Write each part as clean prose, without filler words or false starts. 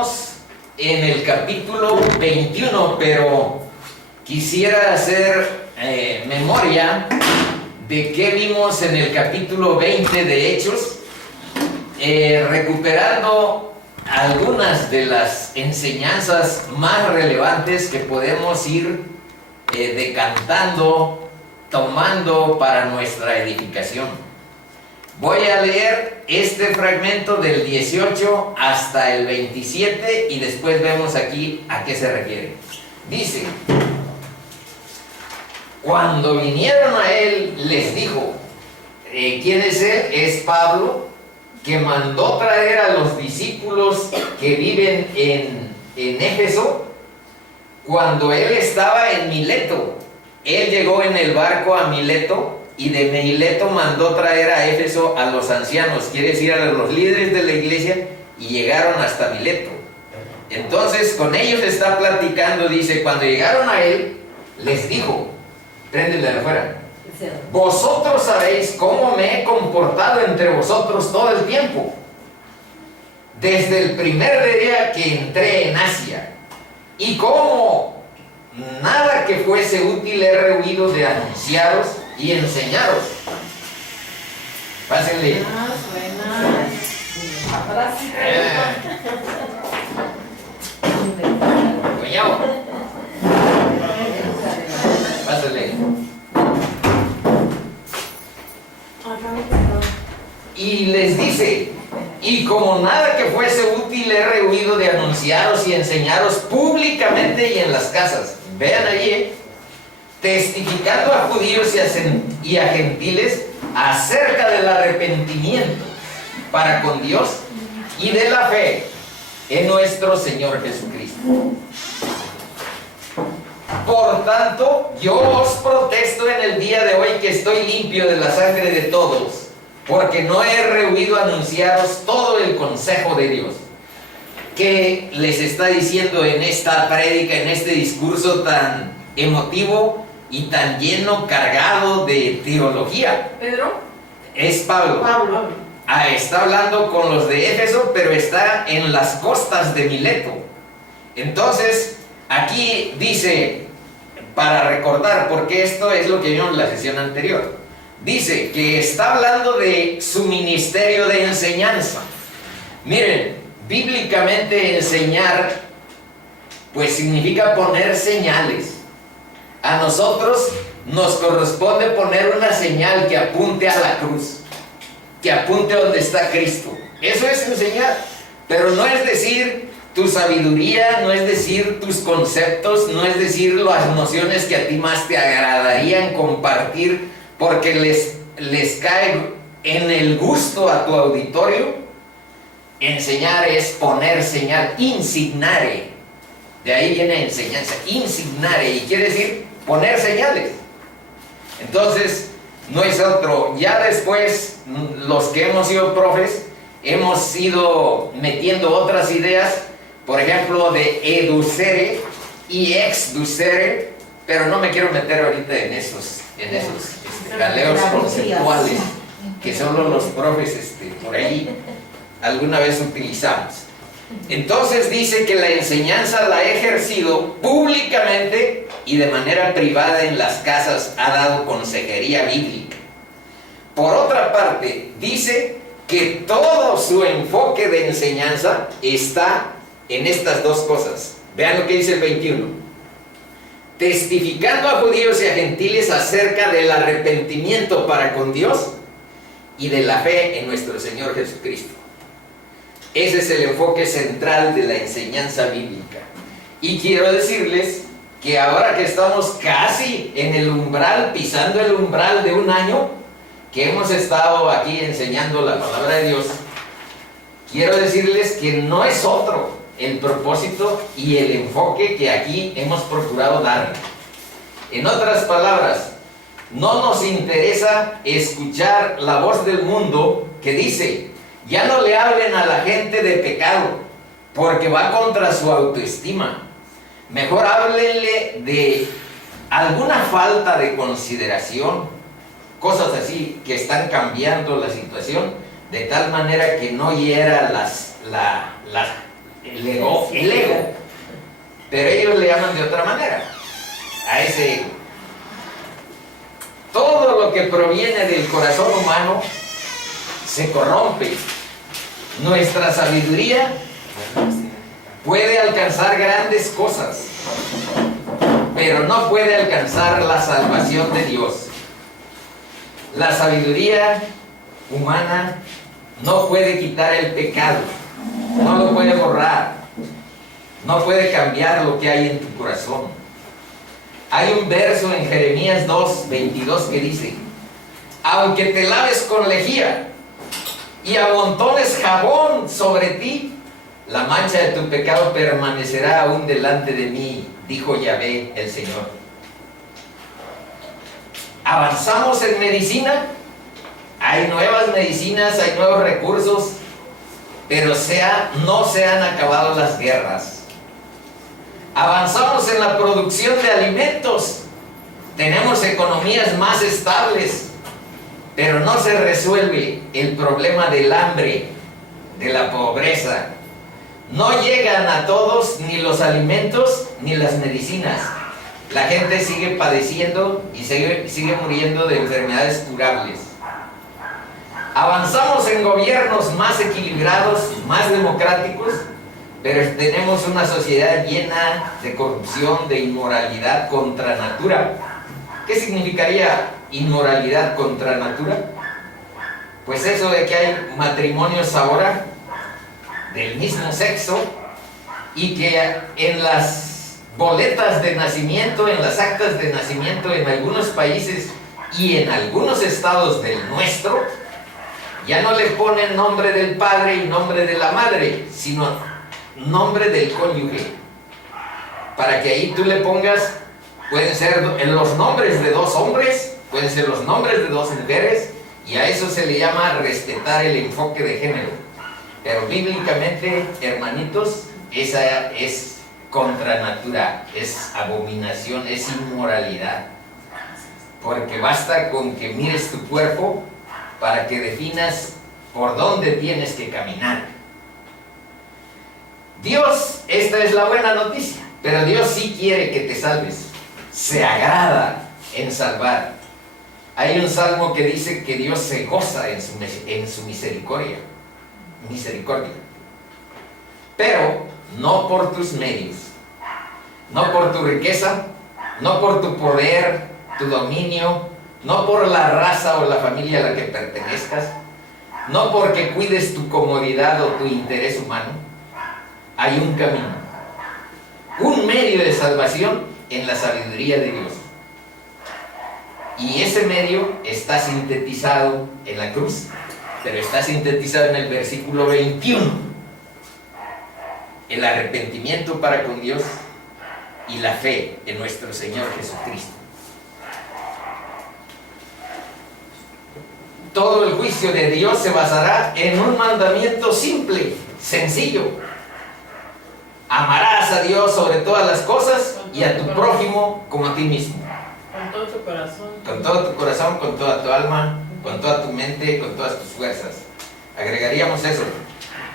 estamos en el capítulo 21, pero quisiera hacer memoria de qué vimos en el capítulo 20 de Hechos, recuperando algunas de las enseñanzas más relevantes que podemos ir decantando, tomando para nuestra edificación. Voy a leer este fragmento del 18 hasta el 27 y después vemos aquí a qué se refiere. Dice: cuando vinieron a él, les dijo, ¿quién es él? Es Pablo, que mandó traer a los discípulos que viven en Éfeso. Cuando él estaba en Mileto, él llegó en el barco a Mileto, y de Mileto mandó traer a Éfeso a los ancianos, quiere decir a los líderes de la iglesia, y llegaron hasta Mileto. Entonces con ellos está platicando, dice, cuando llegaron a él, les dijo, préndele de afuera, vosotros sabéis cómo me he comportado entre vosotros todo el tiempo, desde el primer día que entré en Asia, y cómo nada que fuese útil he rehuido de anunciaros y enseñaros. Pásenle. Cuñado. Pásenle. Y les dice, y como nada que fuese útil he rehuido de anunciaros y enseñaros públicamente y en las casas. Vean allí, testificando a judíos y a gentiles acerca del arrepentimiento para con Dios y de la fe en nuestro Señor Jesucristo. Por tanto, yo os protesto en el día de hoy que estoy limpio de la sangre de todos, porque no he rehuido anunciaros todo el consejo de Dios. ¿Qué les está diciendo en esta prédica, en este discurso tan emotivo y tan lleno, cargado de teología? ¿Pedro? Es Pablo. Está hablando con los de Éfeso, pero está en las costas de Mileto. Entonces, aquí dice, para recordar, porque esto es lo que vimos en la sesión anterior, dice que está hablando de su ministerio de enseñanza. Miren, bíblicamente enseñar, pues significa poner señales. A nosotros nos corresponde poner una señal que apunte a la cruz, que apunte a donde está Cristo. Eso es enseñar, pero no es decir tu sabiduría, no es decir tus conceptos, no es decir las nociones que a ti más te agradarían compartir porque les cae en el gusto a tu auditorio. Enseñar es poner señal, insignare. De ahí viene enseñanza, insignare, y quiere decir poner señales. Entonces, no es otro. Ya después, los que hemos sido profes, hemos ido metiendo otras ideas, por ejemplo, de educere y exducere, pero no me quiero meter ahorita en esos galeos conceptuales que solo los profes por ahí alguna vez utilizamos. Entonces dice que la enseñanza la ha ejercido públicamente y de manera privada en las casas, ha dado consejería bíblica. Por otra parte, dice que todo su enfoque de enseñanza está en estas dos cosas. Vean lo que dice el 21. Testificando a judíos y a gentiles acerca del arrepentimiento para con Dios y de la fe en nuestro Señor Jesucristo. Ese es el enfoque central de la enseñanza bíblica. Y quiero decirles que ahora que estamos casi en el umbral, pisando el umbral de un año, que hemos estado aquí enseñando la palabra de Dios, quiero decirles que no es otro el propósito y el enfoque que aquí hemos procurado dar. En otras palabras, no nos interesa escuchar la voz del mundo que dice: ya no le hablen a la gente de pecado, porque va contra su autoestima. Mejor háblenle de alguna falta de consideración, cosas así que están cambiando la situación de tal manera que no hiera el ego pero ellos le llaman de otra manera a ese ego. Todo lo que proviene del corazón humano se corrompe. Nuestra sabiduría puede alcanzar grandes cosas, pero no puede alcanzar la salvación de Dios. La sabiduría humana no puede quitar el pecado, no lo puede borrar, no puede cambiar lo que hay en tu corazón. Hay un verso en Jeremías 2:22 que dice: aunque te laves con lejía y amontones jabón sobre ti, la mancha de tu pecado permanecerá aún delante de mí, dijo Yahvé el Señor. Avanzamos en medicina, hay nuevas medicinas, hay nuevos recursos, pero no se han acabado las guerras. Avanzamos en la producción de alimentos, tenemos economías más estables, pero no se resuelve el problema del hambre, de la pobreza. No llegan a todos ni los alimentos ni las medicinas. La gente sigue padeciendo y sigue muriendo de enfermedades curables. Avanzamos en gobiernos más equilibrados, más democráticos, pero tenemos una sociedad llena de corrupción, de inmoralidad contra natura. ¿Qué significaría inmoralidad contra natura? Pues eso de que hay matrimonios ahora del mismo sexo y que en las boletas de nacimiento, en las actas de nacimiento en algunos países y en algunos estados del nuestro, ya no le ponen nombre del padre y nombre de la madre, sino nombre del cónyuge, para que ahí tú le pongas, pueden ser los nombres de dos hombres, pueden ser los nombres de dos mujeres, y a eso se le llama respetar el enfoque de género. Pero bíblicamente, hermanitos, esa es contra natura, es abominación, es inmoralidad, porque basta con que mires tu cuerpo para que definas por dónde tienes que caminar. Dios, esta es la buena noticia, pero Dios sí quiere que te salves, se agrada en salvar. Hay un salmo que dice que Dios se goza en su misericordia, pero no por tus medios, no por tu riqueza, no por tu poder, tu dominio, no por la raza o la familia a la que pertenezcas, no porque cuides tu comodidad o tu interés humano. Hay un camino, un medio de salvación en la sabiduría de Dios. Y ese medio está sintetizado en la cruz, pero está sintetizado en el versículo 21. El arrepentimiento para con Dios y la fe en nuestro Señor Jesucristo. Todo el juicio de Dios se basará en un mandamiento simple, sencillo. Amarás a Dios sobre todas las cosas y a tu prójimo como a ti mismo. Con todo tu corazón. Con todo tu corazón, con toda tu alma, con toda tu mente, con todas tus fuerzas. Agregaríamos eso.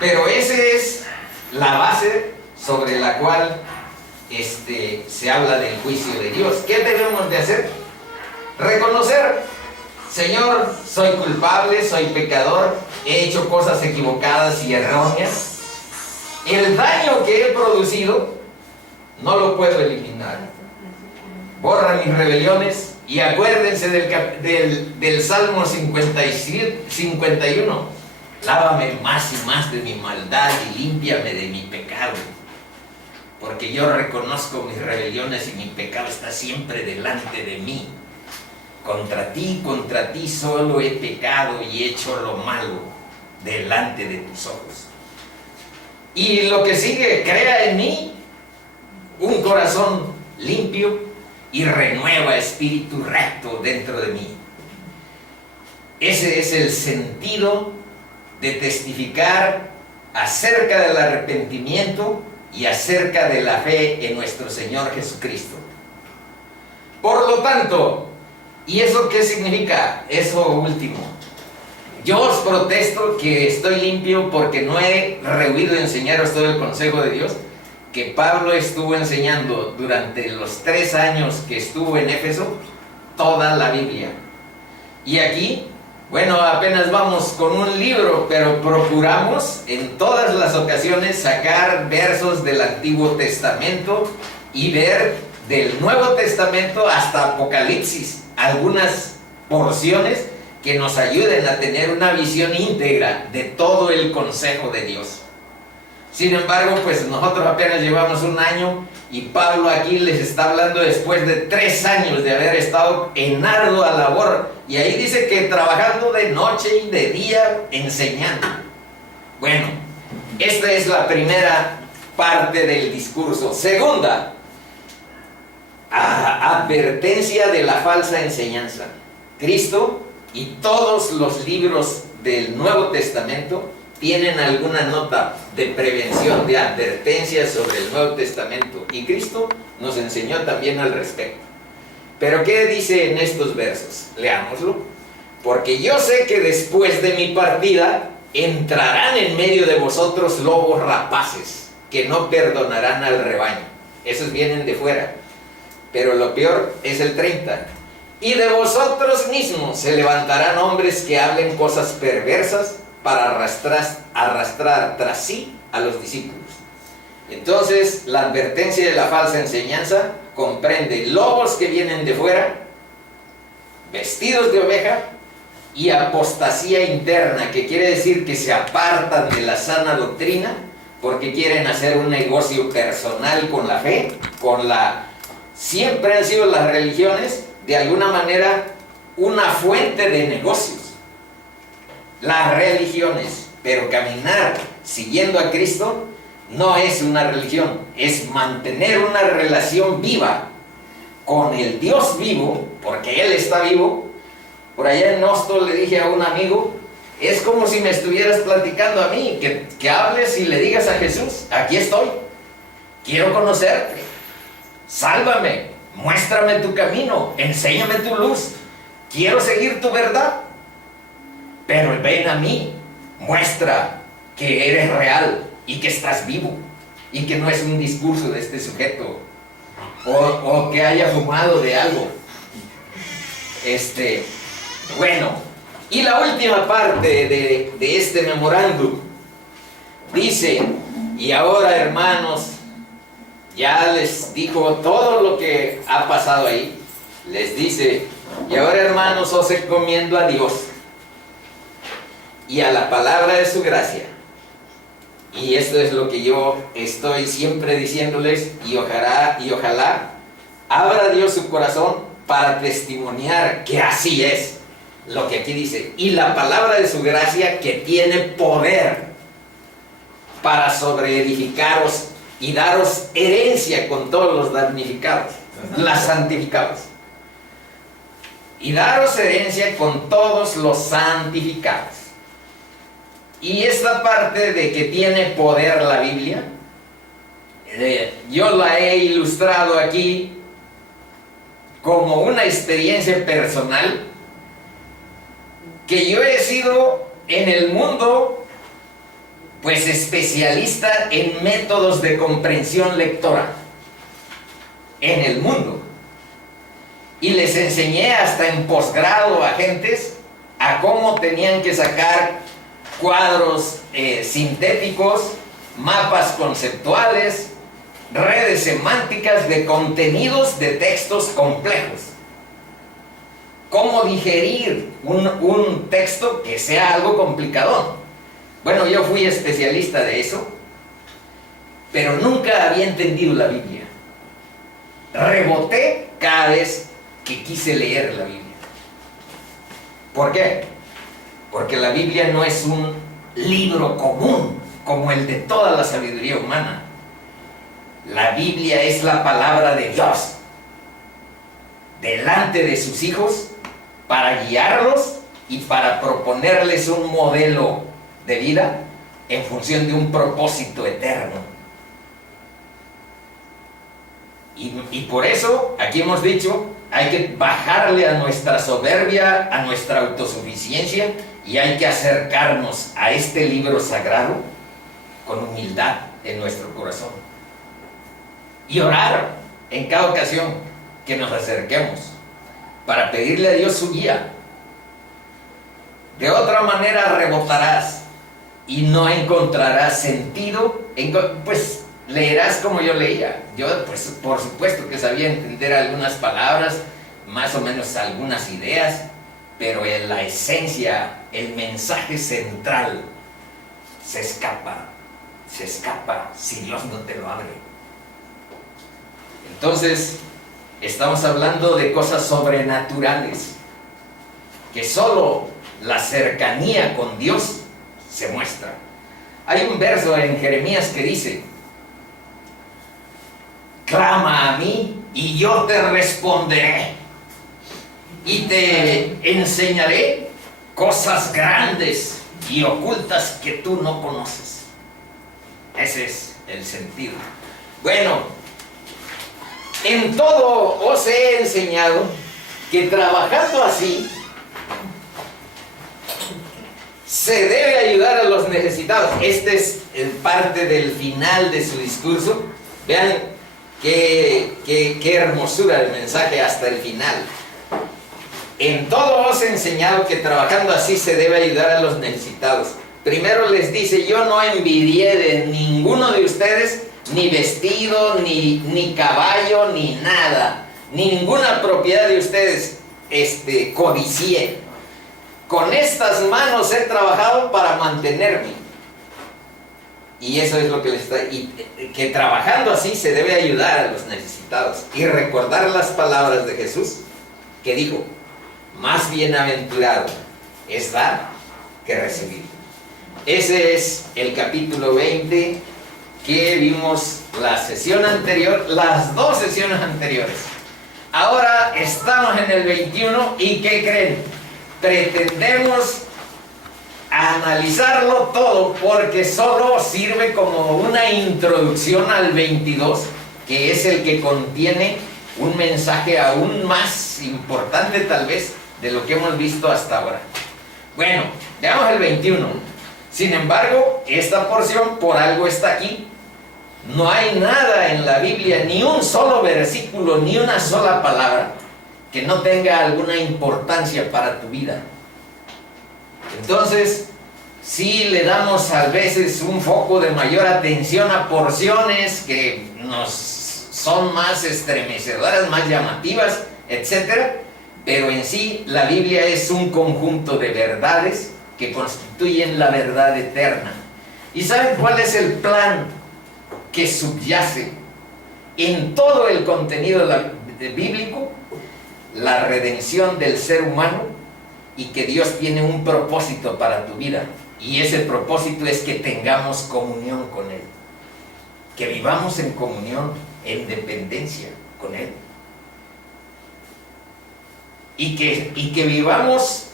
Pero esa es la base sobre la cual se habla del juicio de Dios. ¿Qué debemos de hacer? Reconocer: Señor, soy culpable, soy pecador, he hecho cosas equivocadas y erróneas. El daño que he producido no lo puedo eliminar. Borra mis rebeliones y acuérdense del Salmo 51. Lávame más y más de mi maldad y límpiame de mi pecado. Porque yo reconozco mis rebeliones y mi pecado está siempre delante de mí. Contra ti solo he pecado y he hecho lo malo delante de tus ojos. Y lo que sigue: crea en mí un corazón limpio y renueva espíritu recto dentro de mí. Ese es el sentido de testificar acerca del arrepentimiento y acerca de la fe en nuestro Señor Jesucristo. Por lo tanto, ¿y eso qué significa? Eso último. Yo os protesto que estoy limpio porque no he rehuido enseñaros todo el consejo de Dios. que Pablo estuvo enseñando durante los 3 años que estuvo en Éfeso, toda la Biblia. Y aquí, bueno, apenas vamos con un libro, pero procuramos en todas las ocasiones sacar versos del Antiguo Testamento y ver del Nuevo Testamento hasta Apocalipsis, algunas porciones que nos ayuden a tener una visión íntegra de todo el consejo de Dios. Sin embargo, pues nosotros apenas llevamos 1 año y Pablo aquí les está hablando después de 3 años de haber estado en ardua labor, y ahí dice que trabajando de noche y de día enseñando. Bueno, esta es la primera parte del discurso. Segunda, advertencia de la falsa enseñanza. Cristo y todos los libros del Nuevo Testamento tienen alguna nota de prevención, de advertencia sobre el Nuevo Testamento, y Cristo nos enseñó también al respecto. Pero ¿qué dice en estos versos? Leámoslo. Porque yo sé que después de mi partida entrarán en medio de vosotros lobos rapaces, que no perdonarán al rebaño. Esos vienen de fuera. Pero lo peor es el 30. Y de vosotros mismos se levantarán hombres que hablen cosas perversas para arrastrar tras sí a los discípulos. Entonces, la advertencia de la falsa enseñanza comprende lobos que vienen de fuera, vestidos de oveja, y apostasía interna, que quiere decir que se apartan de la sana doctrina porque quieren hacer un negocio personal con la fe, siempre han sido las religiones de alguna manera una fuente de negocios. Las religiones, pero caminar siguiendo a Cristo no es una religión, es mantener una relación viva con el Dios vivo, porque Él está vivo. Por allá en Nosto le dije a un amigo, es como si me estuvieras platicando a mí, que hables y le digas a Jesús, aquí estoy, quiero conocerte, sálvame, muéstrame tu camino, enséñame tu luz, quiero seguir tu verdad. Pero ven a mí, muestra que eres real y que estás vivo y que no es un discurso de este sujeto o que haya fumado de algo. Bueno, y la última parte de este memorándum dice, y ahora hermanos, ya les dijo todo lo que ha pasado ahí, les dice, y ahora hermanos os encomiendo a Dios y a la palabra de su gracia. Y esto es lo que yo estoy siempre diciéndoles, y ojalá abra Dios su corazón para testimoniar que así es lo que aquí dice, y la palabra de su gracia que tiene poder para sobreedificaros y daros herencia con todos los damnificados, las santificados, y daros herencia con todos los santificados. Y esta parte de que tiene poder la Biblia, yo la he ilustrado aquí como una experiencia personal, que yo he sido en el mundo pues especialista en métodos de comprensión lectora en el mundo, y les enseñé hasta en posgrado a gentes a cómo tenían que sacar cuadros sintéticos, mapas conceptuales, redes semánticas de contenidos de textos complejos. Cómo digerir un texto que sea algo complicado. Bueno, yo fui especialista de eso, pero nunca había entendido la Biblia. Reboté cada vez que quise leer la Biblia. ¿Por qué? Porque la Biblia no es un libro común como el de toda la sabiduría humana. La Biblia es la palabra de Dios delante de sus hijos para guiarlos y para proponerles un modelo de vida en función de un propósito eterno. Y por eso, aquí hemos dicho, hay que bajarle a nuestra soberbia, a nuestra autosuficiencia, y hay que acercarnos a este libro sagrado con humildad en nuestro corazón. y orar en cada ocasión que nos acerquemos para pedirle a Dios su guía. De otra manera rebotarás y no encontrarás sentido, pues leerás como yo leía. Yo, pues, por supuesto que sabía entender algunas palabras, más o menos algunas ideas, pero en la esencia, el mensaje central se escapa si Dios no te lo abre. Entonces, estamos hablando de cosas sobrenaturales, que solo la cercanía con Dios se muestra. Hay un verso en Jeremías que dice: clama a mí y yo te responderé y te enseñaré cosas grandes y ocultas que tú no conoces. Ese es el sentido. Bueno, en todo os he enseñado que trabajando así se debe ayudar a los necesitados. Este es parte del final de su discurso. Vean qué hermosura el mensaje hasta el final. En todo os he enseñado que trabajando así se debe ayudar a los necesitados. Primero les dice: yo no envidié de ninguno de ustedes, ni vestido, ni caballo, ni nada, ni ninguna propiedad de ustedes codicié. Con estas manos he trabajado para mantenerme. Y eso es lo que les está... que trabajando así se debe ayudar a los necesitados. Y recordar las palabras de Jesús, que dijo: más bienaventurado es dar que recibir. Ese es el capítulo 20 que vimos la sesión anterior, las dos sesiones anteriores. Ahora estamos en el 21 y ¿qué creen? Pretendemos analizarlo todo porque solo sirve como una introducción al 22, que es el que contiene un mensaje aún más importante tal vez de lo que hemos visto hasta ahora. Bueno, veamos el 21. Sin embargo, esta porción por algo está aquí. No hay nada en la Biblia, ni un solo versículo, ni una sola palabra que no tenga alguna importancia para tu vida. Entonces, si le damos a veces un foco de mayor atención a porciones que nos son más estremecedoras, más llamativas, etc. Pero en sí, la Biblia es un conjunto de verdades que constituyen la verdad eterna. ¿Y saben cuál es el plan que subyace en todo el contenido bíblico? La redención del ser humano, y que Dios tiene un propósito para tu vida, y ese propósito es que tengamos comunión con Él, que vivamos en comunión, en dependencia con Él, y que vivamos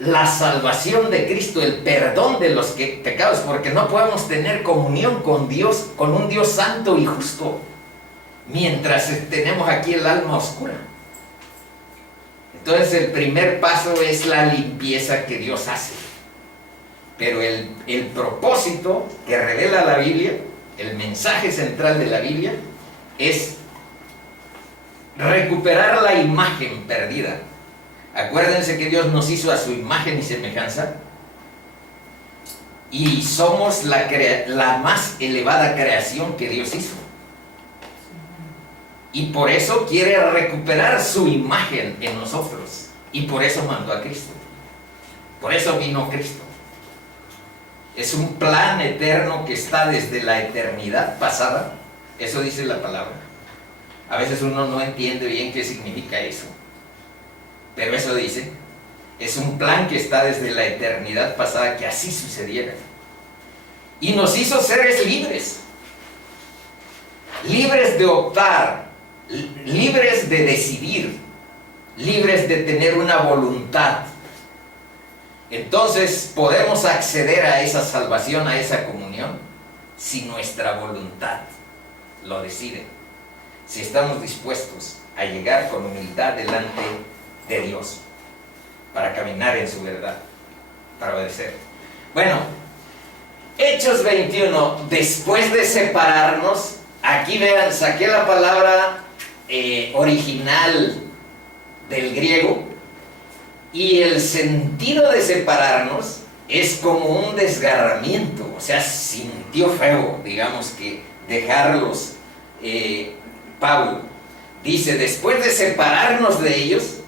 la salvación de Cristo, el perdón de los pecados, porque no podemos tener comunión con Dios, con un Dios santo y justo, mientras tenemos aquí el alma oscura. Entonces el primer paso es la limpieza que Dios hace. Pero el propósito que revela la Biblia, el mensaje central de la Biblia, es recuperar la imagen perdida. Acuérdense que Dios nos hizo a su imagen y semejanza, y somos la más elevada creación que Dios hizo. Y por eso quiere recuperar su imagen en nosotros. Y por eso mandó a Cristo. Por eso vino Cristo. Es un plan eterno que está desde la eternidad pasada. Eso dice la palabra. A veces uno no entiende bien qué significa eso, pero eso dice. Es un plan que está desde la eternidad pasada, que así sucediera. Y nos hizo seres libres. Libres de optar, libres de decidir, libres de tener una voluntad. Entonces podemos acceder a esa salvación, a esa comunión, si nuestra voluntad lo decide, si estamos dispuestos a llegar con humildad delante de Dios para caminar en su verdad, para obedecer. Bueno, Hechos 21, después de separarnos, aquí vean, saqué la palabra original del griego, y el sentido de separarnos es como un desgarramiento, o sea, sintió feo, digamos, que dejarlos. Pablo dice, después de separarnos de ellos,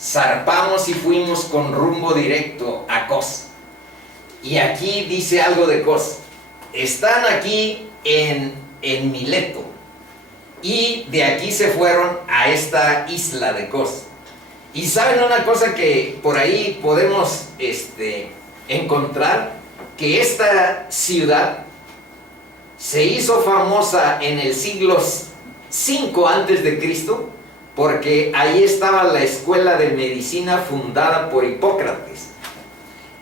zarpamos y fuimos con rumbo directo a Cos. Y aquí dice algo de Cos. Están aquí en Mileto, y de aquí se fueron a esta isla de Cos. Y saben una cosa que por ahí podemos encontrar, que esta ciudad se hizo famosa en el siglo V antes de Cristo, porque ahí estaba la escuela de medicina fundada por Hipócrates.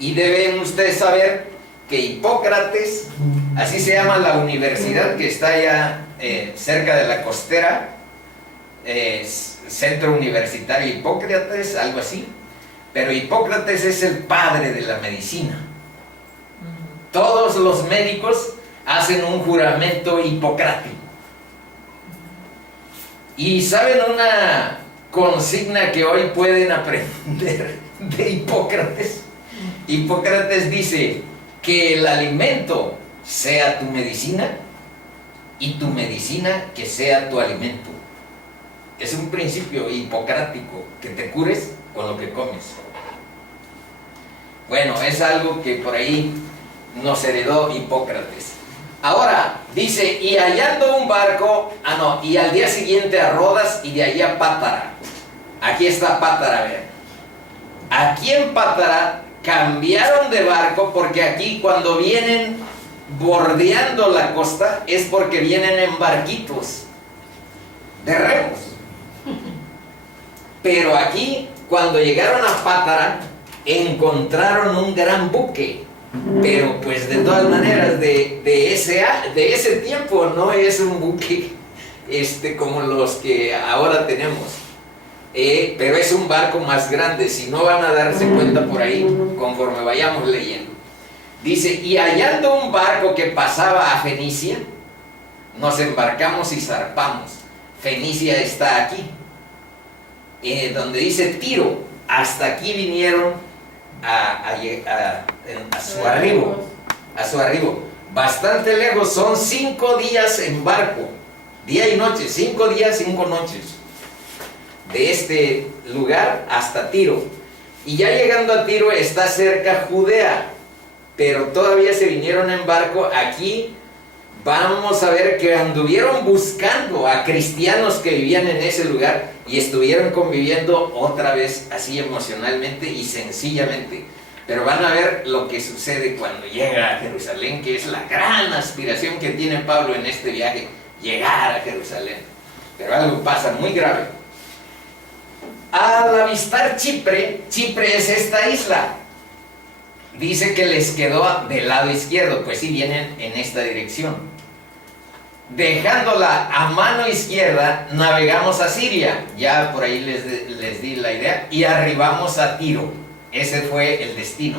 Y deben ustedes saber que Hipócrates, así se llama la universidad que está allá cerca de la costera, Centro Universitario Hipócrates, algo así. Pero Hipócrates es el padre de la medicina. Todos los médicos hacen un juramento hipocrático. Y saben una consigna que hoy pueden aprender de Hipócrates. Hipócrates dice que el alimento sea tu medicina y tu medicina que sea tu alimento. Es un principio hipocrático, que te cures con lo que comes. Bueno, es algo que por ahí nos heredó Hipócrates. Ahora, dice, y hallando un barco, y al día siguiente a Rodas y de allí a Pátara. Aquí está Pátara, vean. Aquí en Pátara cambiaron de barco, porque aquí cuando vienen bordeando la costa es porque vienen en barquitos de remos. Pero aquí, cuando llegaron a Pátara, encontraron un gran buque. Pero pues de todas maneras, de ese tiempo no es un buque como los que ahora tenemos. Pero es un barco más grande, si no van a darse cuenta por ahí, conforme vayamos leyendo. Dice, y hallando un barco que pasaba a Fenicia, nos embarcamos y zarpamos. Fenicia está aquí. Donde dice Tiro, hasta aquí vinieron a su arribo, bastante lejos, son 5 días en barco, día y noche, 5 días, 5 noches, de este lugar hasta Tiro. Y ya llegando a Tiro está cerca Judea, pero todavía se vinieron en barco. Aquí vamos a ver que anduvieron buscando a cristianos que vivían en ese lugar y estuvieron conviviendo otra vez así emocionalmente y sencillamente. Pero van a ver lo que sucede cuando llega a Jerusalén, que es la gran aspiración que tiene Pablo en este viaje, llegar a Jerusalén. Pero algo pasa muy grave. Al avistar Chipre, Chipre es esta isla. Dice que les quedó del lado izquierdo, pues sí, vienen en esta dirección. Dejándola a mano izquierda, navegamos a Siria, ya por ahí les di la idea, y arribamos a Tiro. Ese fue el destino,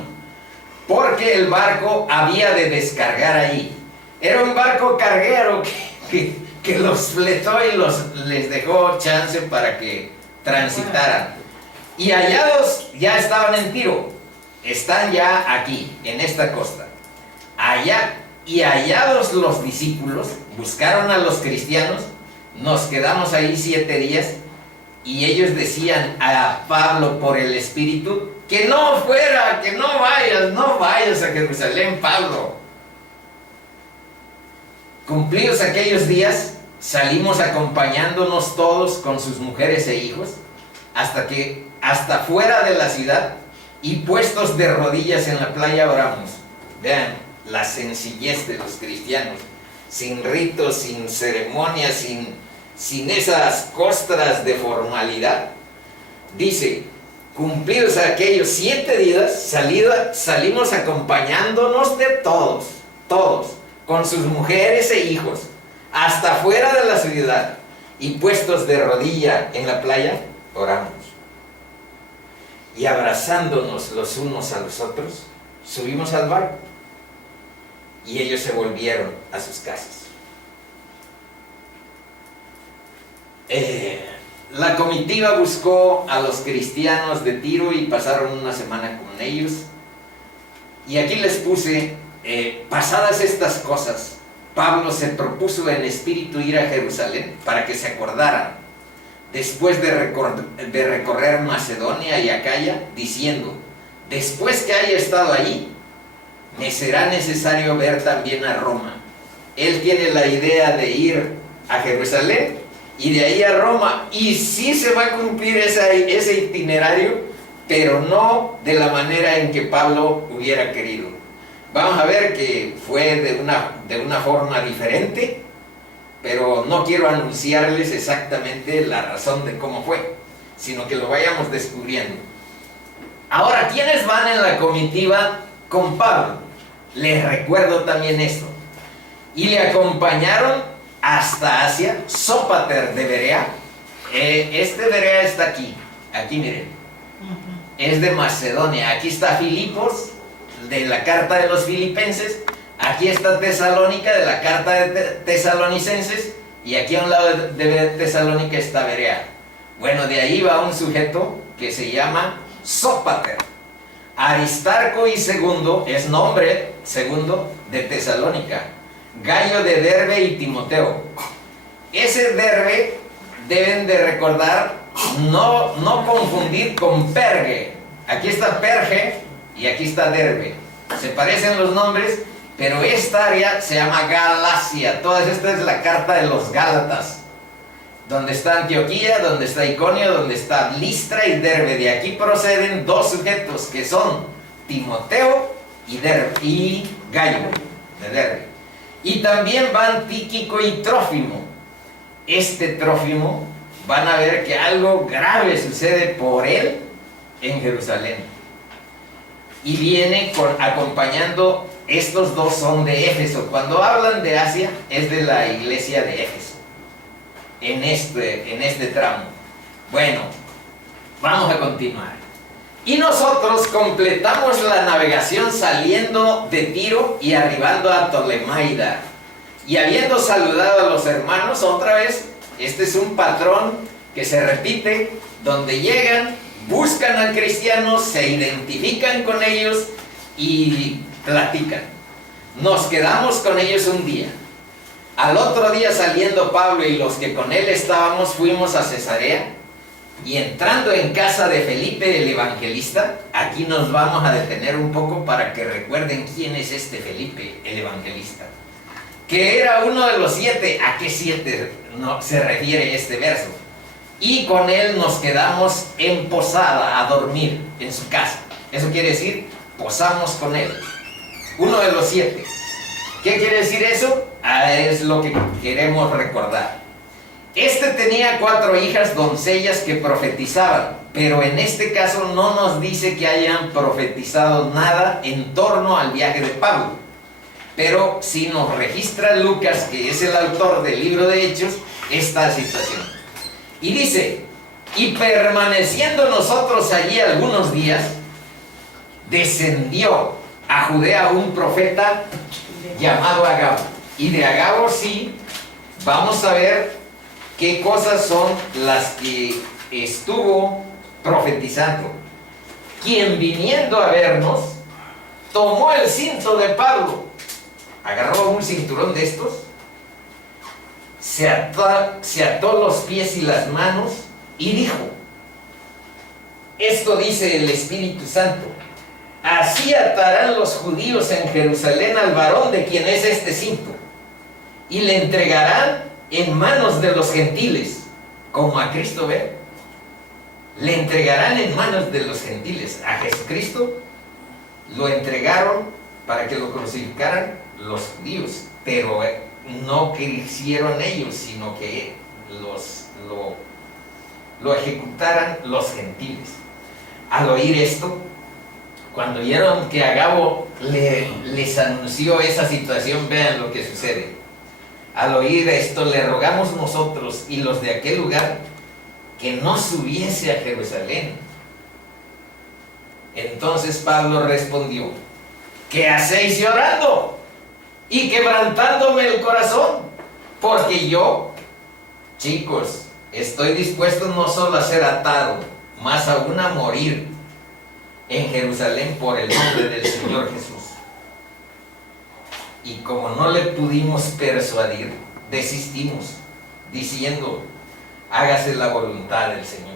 porque el barco había de descargar ahí. Era un barco carguero que los fletó y les dejó chance para que transitaran. Y hallados, ya estaban en Tiro, están ya aquí, en esta costa. Allá, y hallados los discípulos, buscaron a los cristianos, nos quedamos ahí 7 días, y ellos decían a Pablo por el Espíritu, que no fuera, que no vayas a Jerusalén, Pablo. Cumplidos aquellos días, salimos acompañándonos todos con sus mujeres e hijos, hasta fuera de la ciudad, y puestos de rodillas en la playa oramos. Vean la sencillez de los cristianos, sin ritos, sin ceremonias, sin esas costras de formalidad. Dice, cumplidos aquellos 7 días, salimos acompañándonos de todos, con sus mujeres e hijos, hasta fuera de la ciudad, y puestos de rodilla en la playa, oramos. Y abrazándonos los unos a los otros, subimos al barco, y ellos se volvieron a sus casas. La comitiva buscó a los cristianos de Tiro y pasaron una semana con ellos. Y aquí les puse, pasadas estas cosas, Pablo se propuso en espíritu ir a Jerusalén para que se acordaran, después de recorrer Macedonia y Acaya, diciendo: después que haya estado allí, me será necesario ver también a Roma. Él tiene la idea de ir a Jerusalén y de ahí a Roma, y sí se va a cumplir ese itinerario, pero no de la manera en que Pablo hubiera querido. Vamos a ver que fue de una forma diferente, pero no quiero anunciarles exactamente la razón de cómo fue, sino que lo vayamos descubriendo. Ahora, ¿quiénes van en la comitiva con Pablo? Les recuerdo también esto. Y le acompañaron hasta Asia, Sópater de Berea. Este Berea está aquí miren. Es de Macedonia. Aquí está Filipos, de la carta de los filipenses. Aquí está Tesalónica, de la carta de tesalonicenses. Y aquí a un lado de Tesalónica está Berea. Bueno, de ahí va un sujeto que se llama Sópater. Aristarco y Segundo es nombre segundo de Tesalónica. Gallo de Derbe y Timoteo. Ese Derbe deben de recordar, no confundir con Perge. Aquí está Perge y aquí está Derbe. Se parecen los nombres, pero esta área se llama Galacia. Toda esta es la carta de los Gálatas, donde está Antioquía, donde está Iconio, donde está Listra y Derbe. De aquí proceden dos sujetos que son Timoteo y Gallo de Derbe. Y también van Tíquico y Trófimo. Este Trófimo, van a ver que algo grave sucede por él en Jerusalén. Y viene acompañando, estos dos son de Éfeso. Cuando hablan de Asia, es de la iglesia de Éfeso. En este tramo. Bueno, vamos a continuar. Y nosotros completamos la navegación saliendo de Tiro y arribando a Tolemaida. Y habiendo saludado a los hermanos, otra vez, este es un patrón que se repite, donde llegan, buscan a cristianos, se identifican con ellos y platican. Nos quedamos con ellos un día. Al otro día, saliendo Pablo y los que con él estábamos, fuimos a Cesarea. Y entrando en casa de Felipe el evangelista, aquí nos vamos a detener un poco para que recuerden quién es este Felipe el evangelista, que era uno de los 7. ¿A qué 7 se refiere este verso? Y con él nos quedamos en posada a dormir en su casa. Eso quiere decir, posamos con él. Uno de los 7. ¿Qué quiere decir eso? Es lo que queremos recordar. Este tenía 4 hijas doncellas que profetizaban, pero en este caso no nos dice que hayan profetizado nada en torno al viaje de Pablo. Pero sí nos registra Lucas, que es el autor del libro de Hechos, esta situación. Y dice: y permaneciendo nosotros allí algunos días, descendió a Judea un profeta llamado Agabo. Y de Agabo sí, vamos a ver qué cosas son las que estuvo profetizando. Quien viniendo a vernos, tomó el cinto de Pablo, agarró un cinturón de estos, se ató los pies y las manos y dijo: esto dice el Espíritu Santo, así atarán los judíos en Jerusalén al varón de quien es este cinto, y le entregarán en manos de los gentiles, como a Cristo. ¿Ve? Le entregarán en manos de los gentiles. A Jesucristo lo entregaron para que lo crucificaran los judíos, pero no que hicieron ellos, sino que lo ejecutaran los gentiles. Al oír esto, cuando vieron que Agabo les anunció esa situación, vean lo que sucede. Al oír esto, le rogamos nosotros y los de aquel lugar que no subiese a Jerusalén. Entonces Pablo respondió: ¿qué hacéis llorando y quebrantándome el corazón? Porque yo, chicos, estoy dispuesto no solo a ser atado, más aún a morir en Jerusalén por el nombre del Señor Jesús. Y como no le pudimos persuadir, desistimos, diciendo, hágase la voluntad del Señor.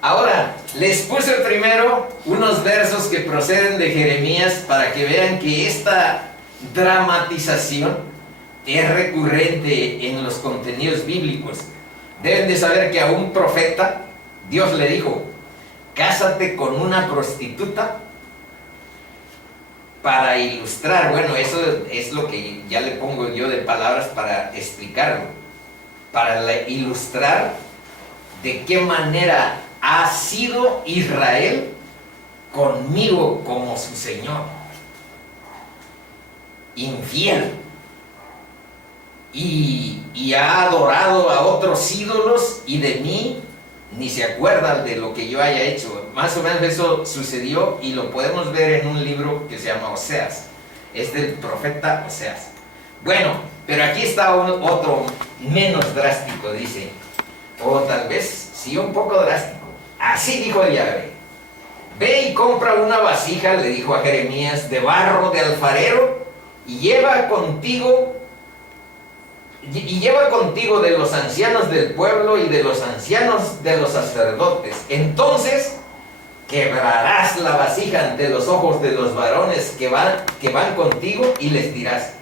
Ahora, les puse primero unos versos que proceden de Jeremías para que vean que esta dramatización es recurrente en los contenidos bíblicos. Deben de saber que a un profeta Dios le dijo, cásate con una prostituta, para ilustrar. Bueno, eso es lo que ya le pongo yo de palabras para explicarlo, para ilustrar de qué manera ha sido Israel conmigo como su Señor, infiel, y ha adorado a otros ídolos, y de mí ni se acuerdan de lo que yo haya hecho. Más o menos eso sucedió, y lo podemos ver en un libro que se llama Oseas. Es del profeta Oseas. Bueno, pero aquí está otro menos drástico, dice, o tal vez sí un poco drástico. Así dijo Yahvé: ve y compra una vasija, le dijo a Jeremías, de barro de alfarero, y lleva contigo de los ancianos del pueblo y de los ancianos de los sacerdotes. Entonces quebrarás la vasija ante los ojos de los varones que van contigo, y les dirás,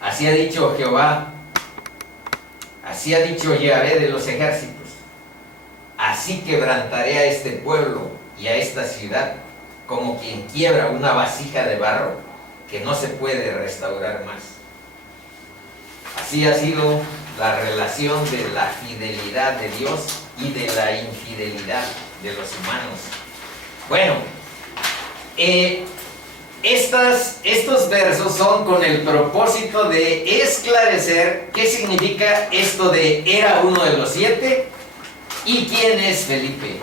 así ha dicho Jehová, así ha dicho Yahvé de los ejércitos, así quebrantaré a este pueblo y a esta ciudad, como quien quiebra una vasija de barro que no se puede restaurar más. Así ha sido la relación de la fidelidad de Dios y de la infidelidad de los humanos. Bueno, estos versos son con el propósito de esclarecer qué significa esto de era uno de los 7 y quién es Felipe,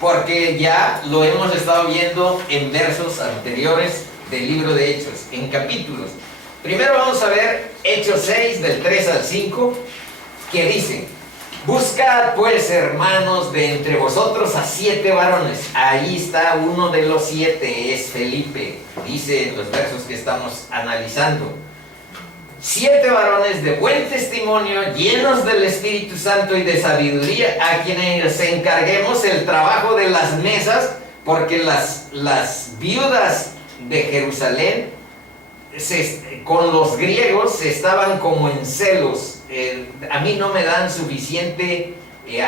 porque ya lo hemos estado viendo en versos anteriores del libro de Hechos, en capítulos. Primero vamos a ver Hechos 6 del 3 al 5, que dice: buscad pues, hermanos, de entre vosotros a 7 varones. Ahí está uno de los 7, es Felipe, dice en los versos que estamos analizando. 7 varones de buen testimonio, llenos del Espíritu Santo y de sabiduría, a quienes encarguemos el trabajo de las mesas, porque las viudas de Jerusalén con los griegos estaban como en celos. A mí no me dan suficiente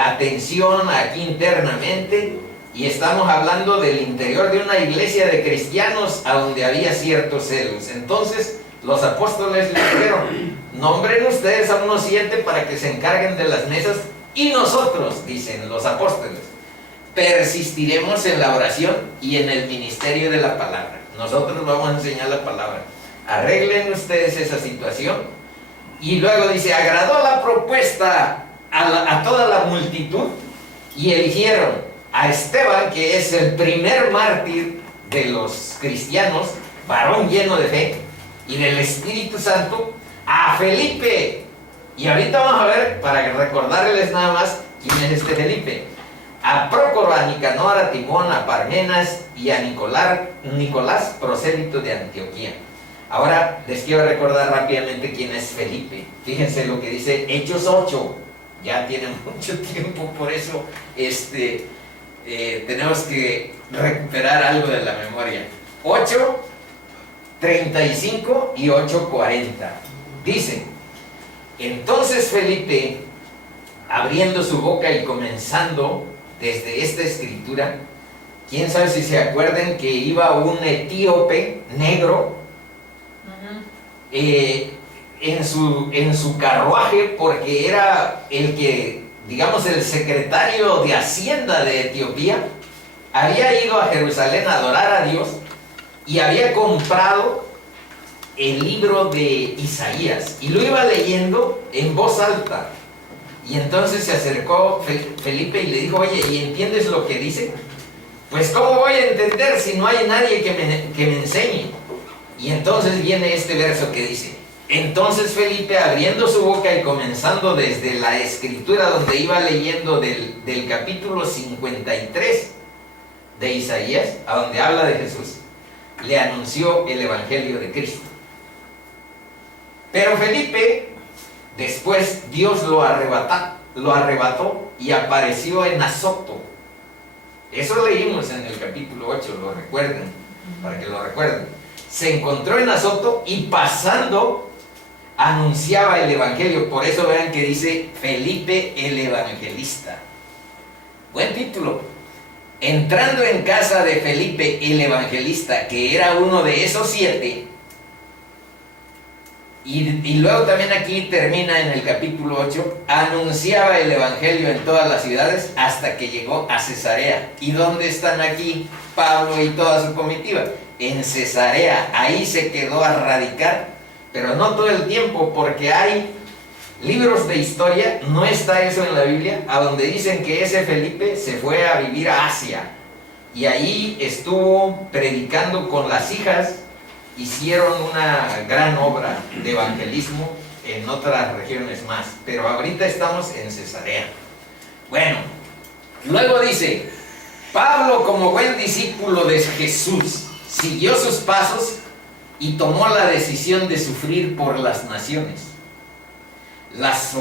atención aquí internamente, y estamos hablando del interior de una iglesia de cristianos a donde había ciertos celos. Entonces los apóstoles le dijeron: nombren ustedes a unos 7 para que se encarguen de las mesas, y nosotros, dicen los apóstoles, persistiremos en la oración y en el ministerio de la palabra. Nosotros vamos a enseñar la palabra. Arreglen ustedes esa situación. Y luego dice: agradó la propuesta a toda la multitud, y eligieron a Esteban, que es el primer mártir de los cristianos, varón lleno de fe y del Espíritu Santo, a Felipe. Y ahorita vamos a ver, para recordarles nada más quién es este Felipe: a Prócoro, a Nicanor, a Timón, a Parmenas y a Nicolás, prosélito de Antioquía. Ahora les quiero recordar rápidamente quién es Felipe. Fíjense lo que dice Hechos 8. Ya tiene mucho tiempo, por eso tenemos que recuperar algo de la memoria. 8:35 y 8:40. Dice: entonces Felipe, abriendo su boca y comenzando desde esta escritura, quién sabe si se acuerdan que iba un etíope negro en su carruaje, porque era el que, digamos, el secretario de Hacienda de Etiopía. Había ido a Jerusalén a adorar a Dios y había comprado el libro de Isaías y lo iba leyendo en voz alta. Y entonces se acercó Felipe y le dijo: oye, ¿y entiendes lo que dice? Pues ¿cómo voy a entender si no hay nadie que me enseñe? Y entonces viene este verso que dice: Entonces Felipe, abriendo su boca y comenzando desde la escritura donde iba leyendo del capítulo 53 de Isaías, a donde habla de Jesús, le anunció el evangelio de Cristo. Pero Felipe, después Dios lo arrebató y apareció en Azoto. Eso leímos en el capítulo 8, lo recuerden, para que lo recuerden. Se encontró en Azoto y pasando anunciaba el evangelio. Por eso vean que dice Felipe el evangelista. Buen título. Entrando en casa de Felipe el evangelista, que era uno de esos 7, y luego también aquí termina en el capítulo 8, anunciaba el evangelio en todas las ciudades hasta que llegó a Cesarea. ¿Y dónde están aquí Pablo y toda su comitiva? En Cesarea. Ahí se quedó a radicar, pero no todo el tiempo, porque hay libros de historia, no está eso en la Biblia, a donde dicen que ese Felipe se fue a vivir a Asia y ahí estuvo predicando con las hijas. Hicieron una gran obra de evangelismo en otras regiones más, pero ahorita estamos en Cesarea. Bueno, luego dice, Pablo, como buen discípulo de Jesús, siguió sus pasos y tomó la decisión de sufrir por las naciones, las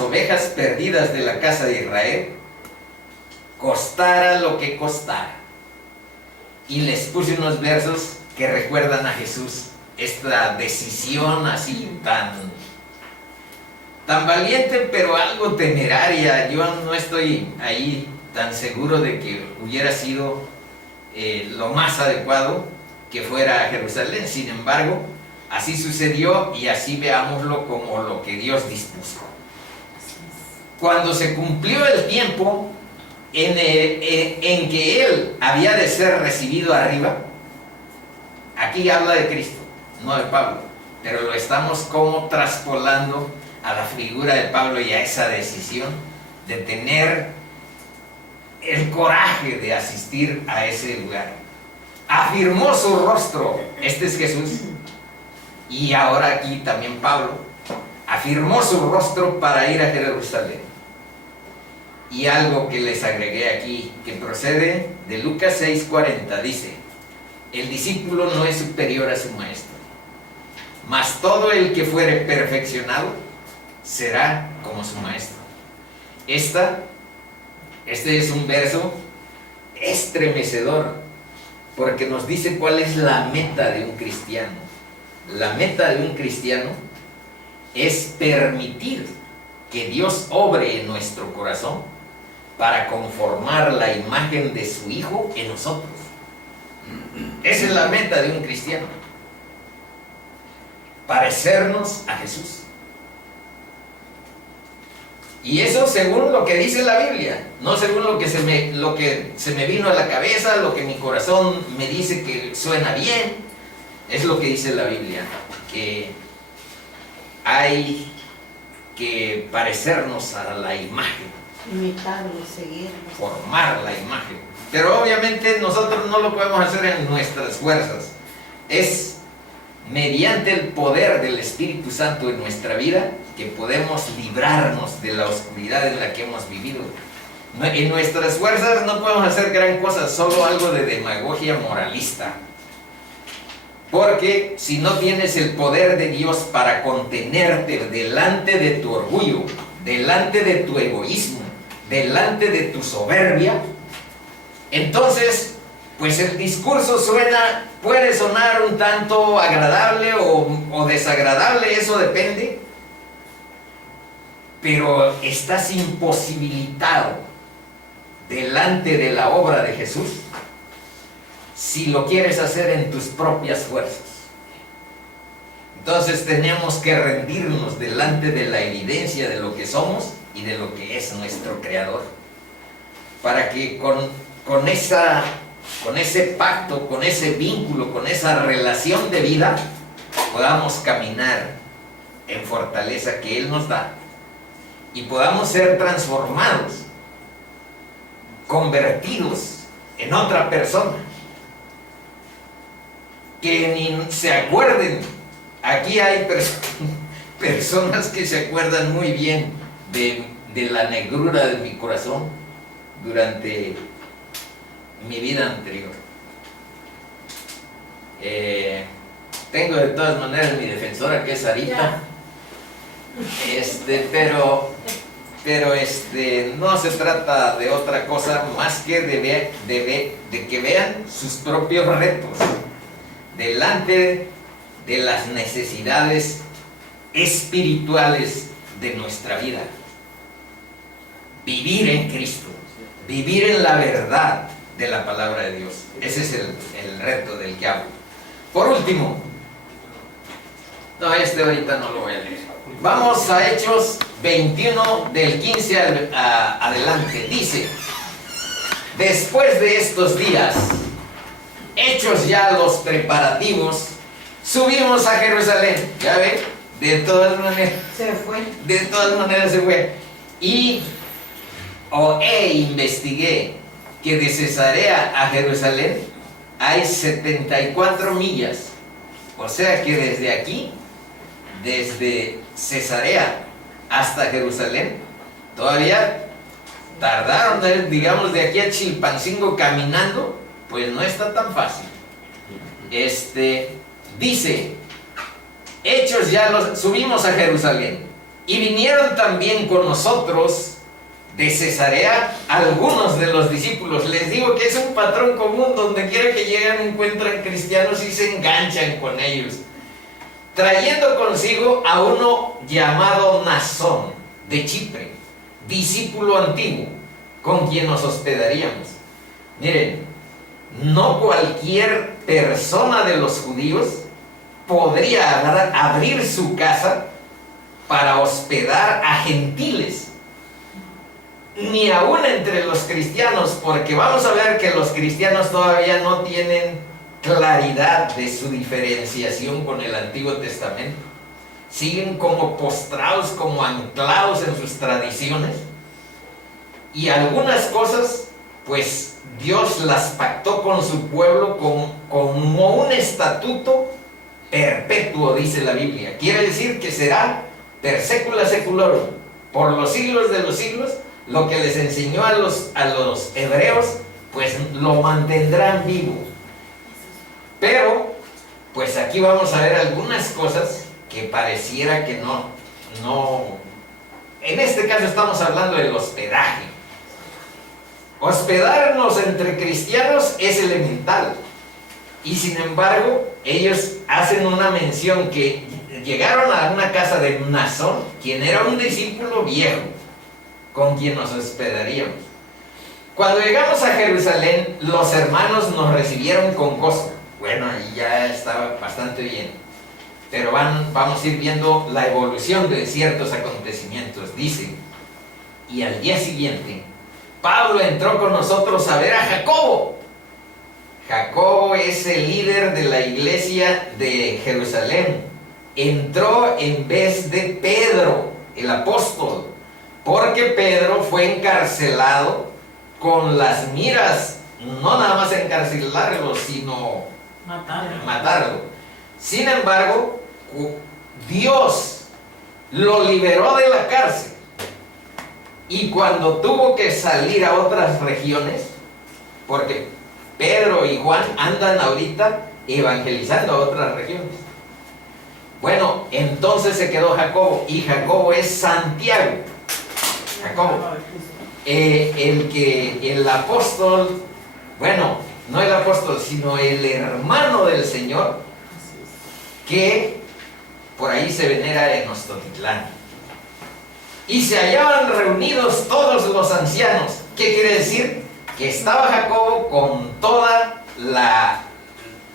ovejas perdidas de la casa de Israel, costara lo que costara. Y les puse unos versos que recuerdan a Jesús, esta decisión así tan valiente, pero algo temeraria. Yo no estoy ahí tan seguro de que hubiera sido lo más adecuado que fuera a Jerusalén. Sin embargo, así sucedió y así veámoslo como lo que Dios dispuso. Cuando se cumplió el tiempo en que él había de ser recibido arriba, aquí habla de Cristo, no de Pablo, pero lo estamos como traspolando a la figura de Pablo y a esa decisión de tener el coraje de asistir a ese lugar. Afirmó su rostro, este es Jesús, y ahora aquí también Pablo, afirmó su rostro para ir a Jerusalén. Y algo que les agregué aquí, que procede de Lucas 6:40, dice, el discípulo no es superior a su maestro, mas todo el que fuere perfeccionado será como su maestro. Este es un verso estremecedor, porque nos dice cuál es la meta de un cristiano. La meta de un cristiano es permitir que Dios obre en nuestro corazón para conformar la imagen de su Hijo en nosotros. Esa es la meta de un cristiano, parecernos a Jesús. Y eso según lo que dice la Biblia, no según lo que se me vino a la cabeza, lo que mi corazón me dice que suena bien. Es lo que dice la Biblia, que hay que parecernos a la imagen, imitarlo y seguirlo, formar la imagen. Pero obviamente nosotros no lo podemos hacer en nuestras fuerzas. Es mediante el poder del Espíritu Santo en nuestra vida que podemos librarnos de la oscuridad en la que hemos vivido. En nuestras fuerzas no podemos hacer gran cosa, solo algo de demagogia moralista. Porque si no tienes el poder de Dios para contenerte delante de tu orgullo, delante de tu egoísmo, delante de tu soberbia, entonces, pues el discurso puede sonar un tanto agradable o desagradable, eso depende, pero estás imposibilitado delante de la obra de Jesús si lo quieres hacer en tus propias fuerzas. Entonces tenemos que rendirnos delante de la evidencia de lo que somos y de lo que es nuestro Creador, para que con ese pacto, con ese vínculo, con esa relación de vida, podamos caminar en fortaleza que Él nos da y podamos ser transformados, convertidos en otra persona, que ni se acuerden. Aquí hay personas personas que se acuerdan muy bien de la negrura de mi corazón durante mi vida anterior. Tengo de todas maneras mi defensora, que es Sarita. Pero no se trata de otra cosa más que de que vean sus propios retos delante de las necesidades espirituales de nuestra vida. Vivir en Cristo, vivir en la verdad de la palabra de Dios. Ese es el reto del que hablo. Por último, no, ahorita no lo voy a leer. Vamos a Hechos 21 del 15 adelante. Dice: después de estos días, hechos ya los preparativos, subimos a Jerusalén. ¿Ya ven? De todas maneras se fue. Y investigué que de Cesarea a Jerusalén hay 74 millas. O sea que desde aquí, desde Cesarea hasta Jerusalén, todavía tardaron, digamos, de aquí a Chilpancingo caminando, pues no está tan fácil. Dice: hechos ya los subimos a Jerusalén, y vinieron también con nosotros de Cesarea algunos de los discípulos. Les digo que es un patrón común, donde quiera que llegan encuentran cristianos y se enganchan con ellos, trayendo consigo a uno llamado Nasón de Chipre, discípulo antiguo, con quien nos hospedaríamos. Miren, no cualquier persona de los judíos podría abrir su casa para hospedar a gentiles, ni aún entre los cristianos, porque vamos a ver que los cristianos todavía no tienen claridad de su diferenciación con el Antiguo Testamento. Siguen como postrados, como anclados en sus tradiciones, y algunas cosas pues Dios las pactó con su pueblo como un estatuto perpetuo, dice la Biblia. Quiere decir que será per secula seculorum, por los siglos de los siglos. Lo que les enseñó a los hebreos, pues lo mantendrán vivo. Pero pues aquí vamos a ver algunas cosas que pareciera que no. En este caso estamos hablando del hospedaje. Hospedarnos entre cristianos es elemental, y sin embargo ellos hacen una mención que llegaron a una casa de Nasón, quien era un discípulo viejo, con quien nos hospedaríamos. Cuando llegamos a Jerusalén, los hermanos nos recibieron con gozo. Bueno, y ya estaba bastante bien, pero vamos a ir viendo la evolución de ciertos acontecimientos. Dice: y al día siguiente, Pablo entró con nosotros a ver a Jacobo. Jacobo es el líder de la iglesia de Jerusalén. Entró en vez de Pedro, el apóstol, porque Pedro fue encarcelado con las miras, no nada más encarcelarlo, sino matarlo. Sin embargo, Dios lo liberó de la cárcel, y cuando tuvo que salir a otras regiones, porque Pedro y Juan andan ahorita evangelizando a otras regiones, bueno, entonces se quedó Jacobo, y Jacobo es Santiago. Jacobo, el apóstol, bueno, no el apóstol, sino el hermano del Señor, que por ahí se venera en Ostotitlán. Y se hallaban reunidos todos los ancianos. ¿Qué quiere decir? Que estaba Jacobo con toda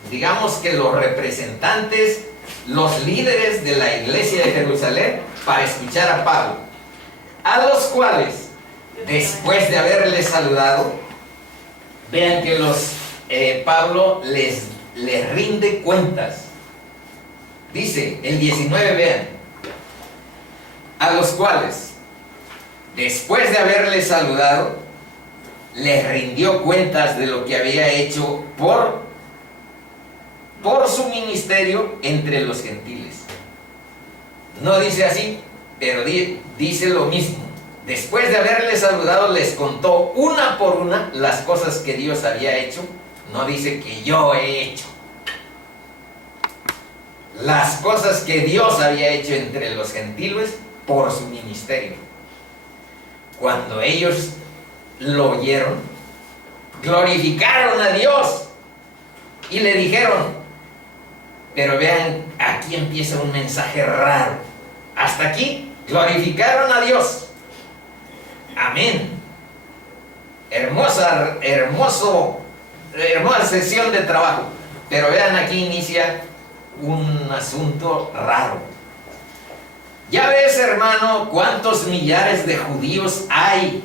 digamos que los representantes, los líderes de la iglesia de Jerusalén, para escuchar a Pablo, a los cuales, después de haberles saludado, vean que Pablo les rinde cuentas. Dice el 19, vean: a los cuales, después de haberles saludado, les rindió cuentas de lo que había hecho por su ministerio entre los gentiles. No dice así, pero dice lo mismo. Después de haberles saludado, les contó una por una las cosas que Dios había hecho. No dice que yo he hecho. Las cosas que Dios había hecho entre los gentiles por su ministerio. Cuando ellos lo oyeron, glorificaron a Dios y le dijeron, pero vean, aquí empieza un mensaje raro. Hasta aquí, glorificaron a Dios. Amén. Hermosa sesión de trabajo. Pero vean, aquí inicia un asunto raro. Ya ves, hermano, cuántos millares de judíos hay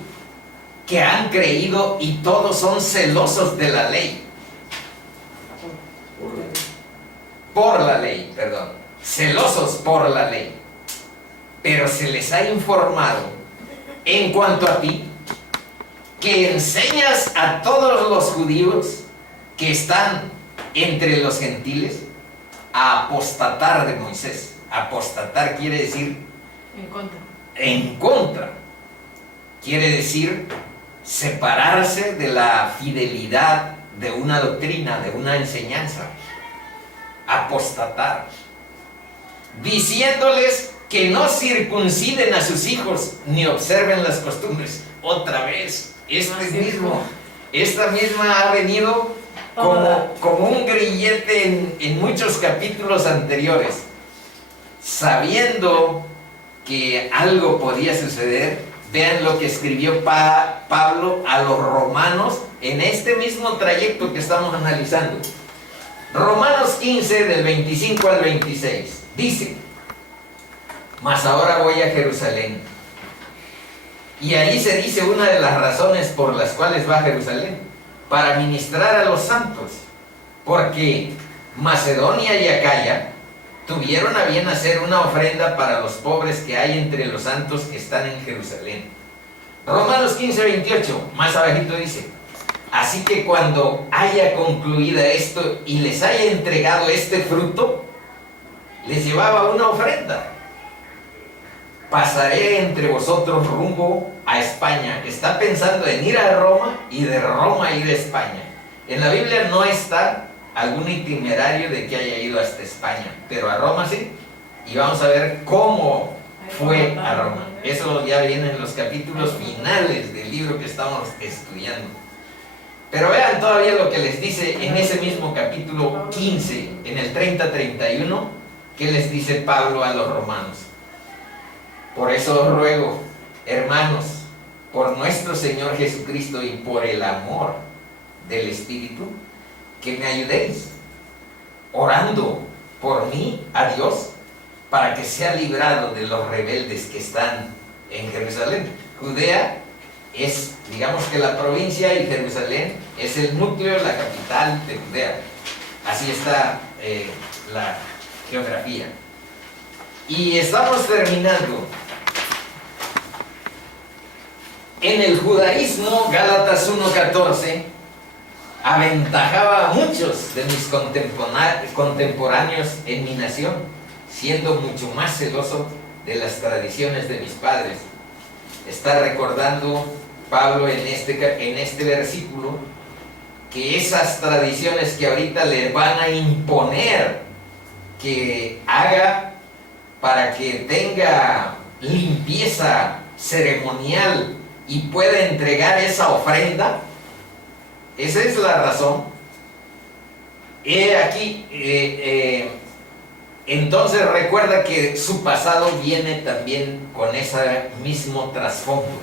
que han creído y todos son celosos de la ley. Por la ley, perdón. Celosos por la ley. Pero se les ha informado en cuanto a ti que enseñas a todos los judíos que están entre los gentiles a apostatar de Moisés. Apostatar quiere decir En contra. en contra. Quiere decir separarse de la fidelidad de una doctrina, de una enseñanza. Apostatar. Diciéndoles que no circunciden a sus hijos ni observen las costumbres. Otra vez, esta misma ha venido como un grillete en muchos capítulos anteriores. Sabiendo que algo podía suceder, vean lo que escribió Pablo a los romanos en este mismo trayecto que estamos analizando. Romanos 15 del 25 al 26 dice: mas ahora voy a Jerusalén. Y ahí se dice una de las razones por las cuales va a Jerusalén: para ministrar a los santos, porque Macedonia y Acaya tuvieron a bien hacer una ofrenda para los pobres que hay entre los santos que están en Jerusalén. Romanos 15, 28, más abajito dice: así que cuando haya concluido esto y les haya entregado este fruto, les llevaba una ofrenda. Pasaré entre vosotros rumbo a España. Está pensando en ir a Roma y de Roma ir a España. En la Biblia no está algún itinerario de que haya ido hasta España, pero a Roma sí. Y vamos a ver cómo fue a Roma. Eso ya viene en los capítulos finales del libro que estamos estudiando. Pero vean todavía lo que les dice en ese mismo capítulo 15, en el 30-31, que les dice Pablo a los romanos. Por eso os ruego, hermanos, por nuestro Señor Jesucristo y por el amor del Espíritu, que me ayudéis, orando por mí a Dios, para que sea librado de los rebeldes que están en Jerusalén. Judea es, digamos que la provincia, y Jerusalén es el núcleo, la capital de Judea. Así está la geografía. Y estamos terminando. En el judaísmo, Gálatas 1:14 aventajaba a muchos de mis contemporáneos en mi nación, siendo mucho más celoso de las tradiciones de mis padres. Está recordando Pablo en este versículo que esas tradiciones que ahorita le van a imponer que haga para que tenga limpieza ceremonial y pueda entregar esa ofrenda, esa es la razón. He aquí, entonces recuerda que su pasado viene también con ese mismo trasfondo.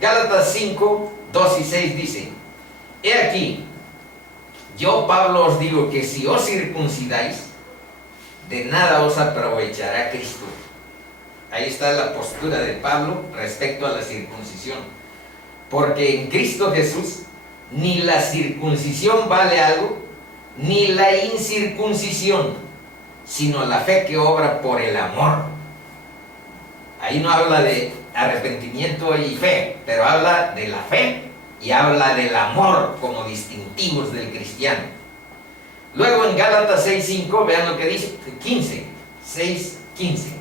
Gálatas 5, 2 y 6 dice: he aquí, yo Pablo os digo que si os circuncidáis, de nada os aprovechará Cristo. Ahí está la postura de Pablo respecto a la circuncisión. Porque en Cristo Jesús ni la circuncisión vale algo, ni la incircuncisión, sino la fe que obra por el amor. Ahí no habla de arrepentimiento y fe, pero habla de la fe y habla del amor como distintivos del cristiano. Luego en Gálatas 6:5, vean lo que dice, 15, 6:15.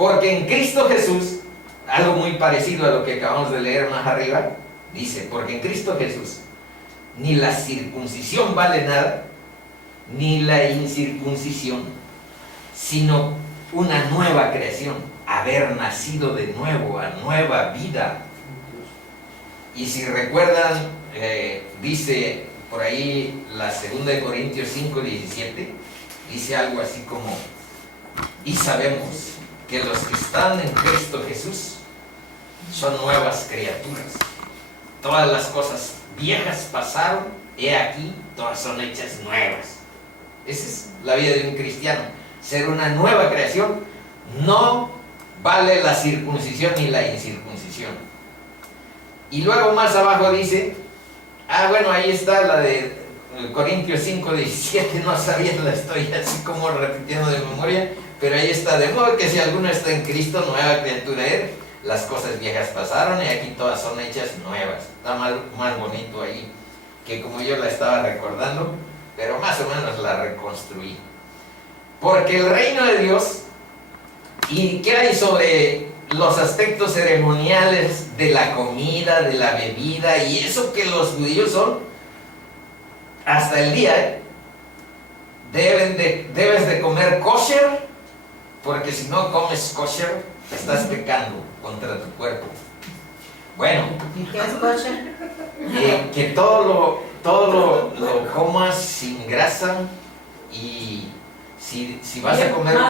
Porque en Cristo Jesús, algo muy parecido a lo que acabamos de leer más arriba, dice, porque en Cristo Jesús ni la circuncisión vale nada, ni la incircuncisión, sino una nueva creación, haber nacido de nuevo, a nueva vida. Y si recuerdan, dice por ahí la 2 Corintios 5:17, dice algo así como, y sabemos que los que están en Cristo Jesús son nuevas criaturas. Todas las cosas viejas pasaron, he aquí, todas son hechas nuevas. Esa es la vida de un cristiano, ser una nueva creación. No vale la circuncisión ni la incircuncisión. Y luego más abajo dice, bueno, ahí está la de Corintios 5:17, no sabía, la estoy así como repitiendo de memoria, pero ahí está, de modo que si alguno está en Cristo, nueva criatura es, las cosas viejas pasaron y aquí todas son hechas nuevas. Está más bonito ahí, que como yo la estaba recordando, pero más o menos la reconstruí. Porque el reino de Dios, ¿y qué hay sobre los aspectos ceremoniales de la comida, de la bebida y eso que los judíos son? Hasta el día, debes de comer kosher, porque si no comes kosher, estás pecando contra tu cuerpo. Bueno, ¿Y qué es kosher? que todo lo comas sin grasa, y si vas a comer